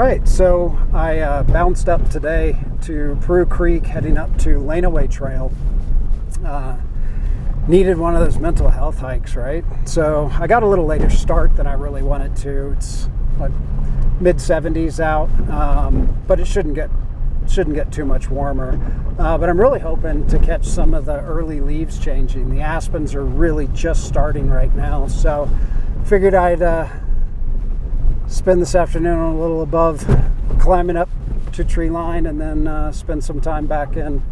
right, so I bounced up today to Peru Creek, heading up to Lenawee Trail. Needed one of those mental health hikes, right? So I got a little later start than I really wanted to. It's like mid-70s out, but it shouldn't get too much warmer. But I'm really hoping to catch some of the early leaves changing. The aspens are really just starting right now, so figured I'd spend this afternoon a little above, climbing up to tree line, and then spend some time back in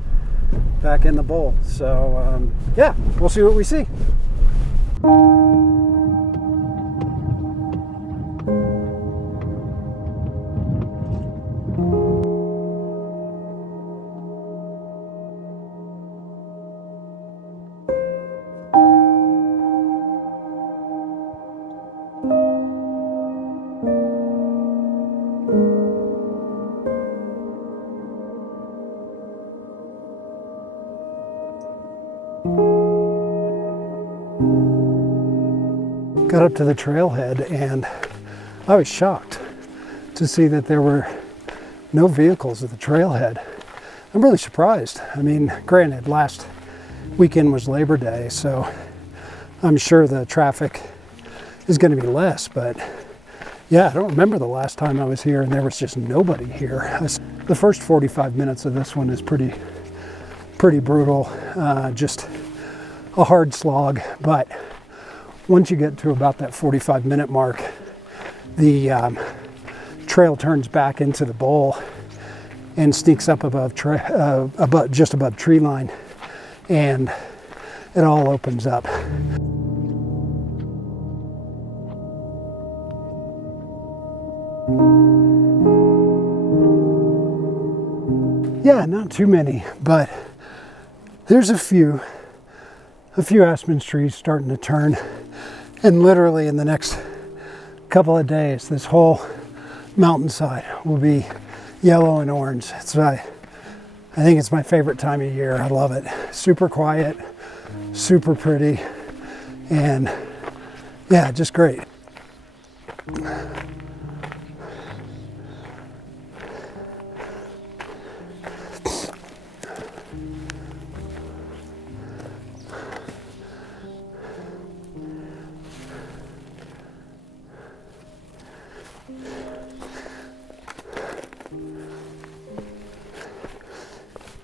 the bowl. So yeah, we'll see what we see. Got up to the trailhead and I was shocked to see that there were no vehicles at the trailhead. I'm really surprised. I mean, granted, last weekend was Labor Day, so I'm sure the traffic is going to be less, but yeah, I don't remember the last time I was here and there was just nobody here. The first 45 minutes of this one is pretty brutal, just a hard slog, but once you get to about that 45-minute mark, the trail turns back into the bowl and sneaks up just above tree line, and it all opens up. Yeah, not too many, but there's a few aspen trees starting to turn. And literally in the next couple of days, this whole mountainside will be yellow and orange. I think it's my favorite time of year. I love it. Super quiet, super pretty, and yeah, just great.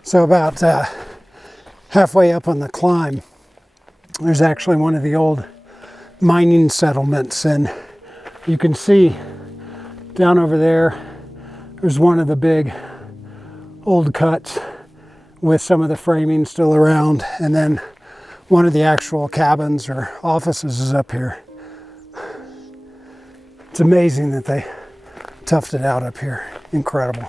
So about halfway up on the climb, there's actually one of the old mining settlements, and you can see down over there, there's one of the big old cuts with some of the framing still around, and then one of the actual cabins or offices is up here. It's amazing that they toughed it out up here. Incredible.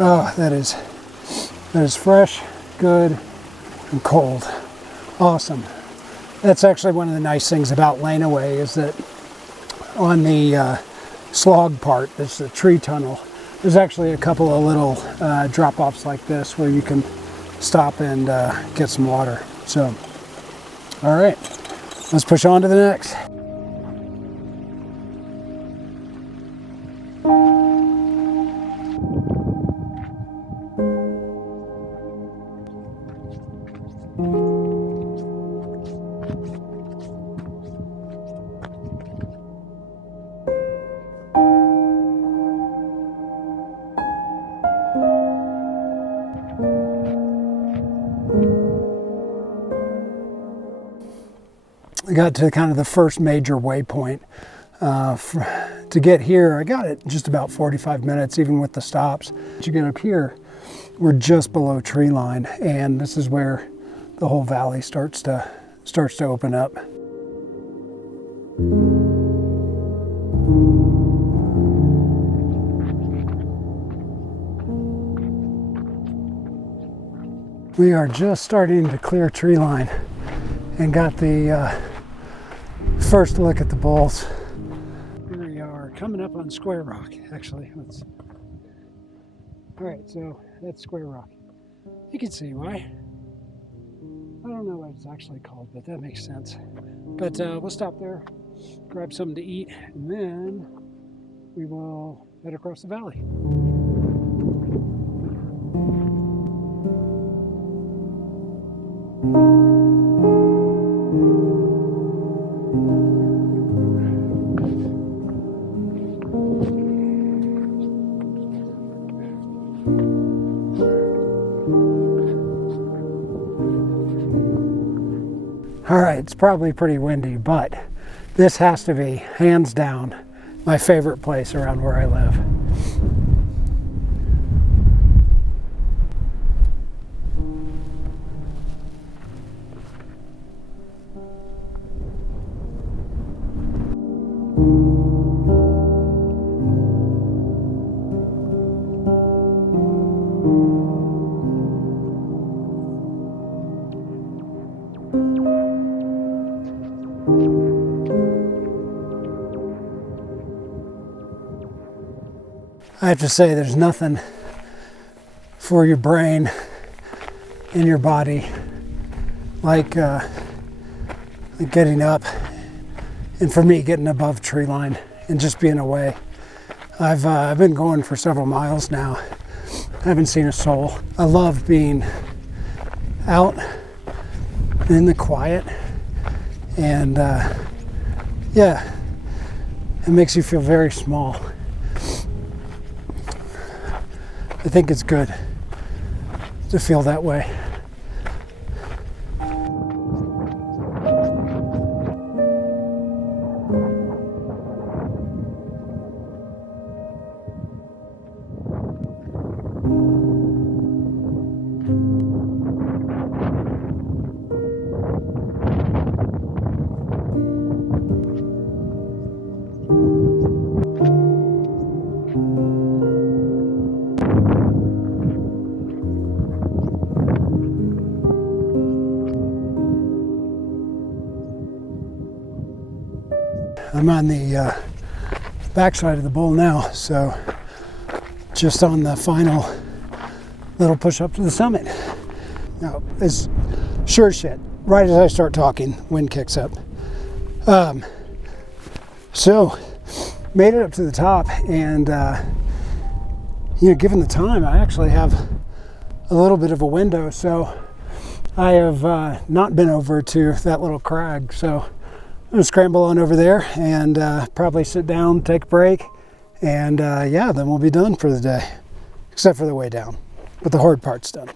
Oh, that is fresh, good, and cold. Awesome. That's actually one of the nice things about Lenawee, is that on the slog part, that's the tree tunnel, there's actually a couple of little drop-offs like this where you can stop and get some water. So, all right, let's push on to the next. I got to kind of the first major waypoint. To get here, I got it just about 45 minutes, even with the stops. As you get up here, we're just below tree line, and this is where the whole valley starts to starts to open up. We are just starting to clear tree line and got the first look at the bulls. Here we are coming up on Square Rock, actually. All right, so that's Square Rock. You can see why. I don't know what it's actually called, but that makes sense. But we'll stop there, grab something to eat, and then we will head across the valley. All right, it's probably pretty windy, but this has to be, hands down, my favorite place around where I live. I have to say, there's nothing for your brain and your body like getting up, and for me, getting above tree line and just being away. I've been going for several miles now. I haven't seen a soul. I love being out in the quiet, and yeah, it makes you feel very small. I think it's good to feel that way. I'm on the backside of the bowl now, so just on the final little push up to the summit. Now, it's sure shit. Right as I start talking, wind kicks up. So, made it up to the top, and given the time, I actually have a little bit of a window, so I have not been over to that little crag, so I'm gonna scramble on over there and probably sit down, take a break, and yeah, then we'll be done for the day, except for the way down, but the horde part's done.